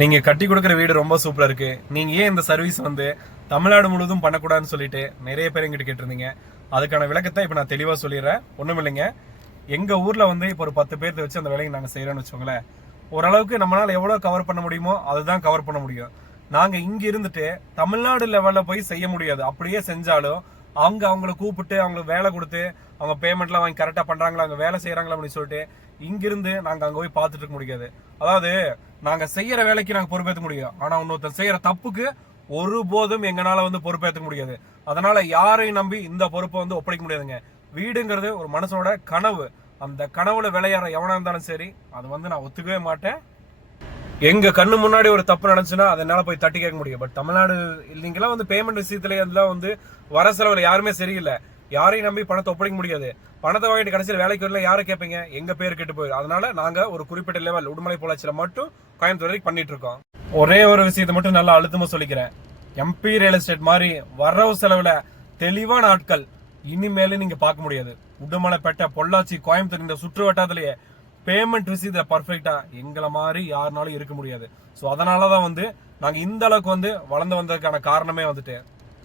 நீங்க கட்டி கொடுக்குற வீடு ரொம்ப சூப்பரா இருக்கு. நீங்க ஏன் இந்த சர்வீஸ் வந்து தமிழ்நாடு முழுவதும் பண்ணக்கூடாதுன்னு சொல்லிட்டு நிறைய பேர் எங்கிட்ட கேட்டிருந்தீங்க. அதுக்கான விளக்கத்தை இப்ப நான் தெளிவா சொல்லிடுறேன். ஒண்ணும் இல்லைங்க, எங்க ஊர்ல வந்து இப்போ ஒரு 10 பேர்த்த வச்சு அந்த வேலையை நாங்க செய்யறோம்னு வச்சுக்கோங்களேன். ஓரளவுக்கு நம்மளால எவ்வளவு கவர் பண்ண முடியுமோ அதுதான் கவர் பண்ண முடியும். நாங்க இங்க இருந்துட்டு தமிழ்நாடு லெவல்ல போய் செய்ய முடியாது. அப்படியே செஞ்சாலும் அவங்கள கூப்பிட்டு அவங்களுக்கு வேலை கொடுத்து அவங்க பேமெண்ட்லாம் வாங்கி கரெக்டா பண்றாங்களா, அவங்க வேலை செய்யறாங்களா அப்படின்னு சொல்லிட்டு இங்கிருந்து நாங்க அங்க போய் பார்த்துட்டு இருக்க முடியாது. அதாவது நாங்க செய்யற வேலைக்கு நாங்க பொறுப்பேற்க முடியும், ஆனா இன்னொருத்தர் செய்யற தப்புக்கு ஒருபோதும் எங்களால வந்து பொறுப்பேற்க முடியாது. அதனால யாரையும் நம்பி இந்த பொறுப்பை வந்து ஒப்படைக்க முடியாதுங்க. வீடுங்கிறது ஒரு மனுஷனோட கனவு. அந்த கனவுல விளையாடுற எவனா இருந்தாலும் சரி, அது வந்து நான் ஒத்துக்கவே மாட்டேன். எங்க கண்ணு முன்னாடி ஒரு தப்பு நடந்துச்சுன்னா அதனால போய் தட்டி கேட்க முடியும். பட் தமிழ்நாடு நீங்களாம் வந்து பேமெண்ட் விஷயத்துல எல்லாம் வந்து வர செலவுல யாருமே சரியில்லை. யாரையும் நம்பி பணத்தை ஒப்படைக்க முடியாது. பணத்தை வாங்கிட்டு கடைசியில் வேலைக்கு வரல யாரை கேட்பீங்க? எங்க பேர் கெட்டு போயிடும். அதனால நாங்க ஒரு குறிப்பிட்ட லெவல் உடுமலை பொள்ளாச்சியில மட்டும் கோயம்புத்தூர் வரைக்கும் பண்ணிட்டு இருக்கோம். ஒரே ஒரு விஷயத்தை மட்டும் நல்லா அழுத்தமா சொல்லிக்கிறேன். எம்பி ரியல் எஸ்டேட் மாதிரி வரவு செலவுல தெளிவான ஆட்கள் இனிமேல நீங்க பார்க்க முடியாது. உடுமலைப்பேட்டை, பொள்ளாச்சி, கோயம்புத்தூர் இந்த சுற்று வட்டாரத்திலேயே பேமெண்ட் விஷயத்துல பர்ஃபெக்டா எங்களை மாதிரி யாருனாலும் இருக்க முடியாது. ஸோ அதனாலதான் வந்து நாங்க இந்த அளவுக்கு வந்து வளர்ந்து வந்ததுக்கான காரணமே வந்துட்டு,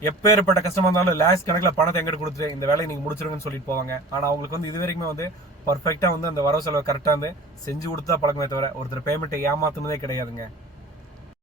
எப்பேற்பட்ட கஷ்டமா இருந்தாலும் லேக்ஸ் கணக்கில் பணத்தை எங்கிட்ட கொடுத்துட்டு இந்த வேலையை நீங்க முடிச்சிருங்கன்னு சொல்லிட்டு போவாங்க. ஆனா அவங்களுக்கு வந்து இது வரைக்குமே வந்து பர்ஃபெக்டா வந்து அந்த வரவு செலவு கரெக்டா வந்து செஞ்சு கொடுத்தா பழக்கமே தவிர ஒருத்தர் பேமெண்ட்டை ஏமாத்துனதே கிடையாதுங்க.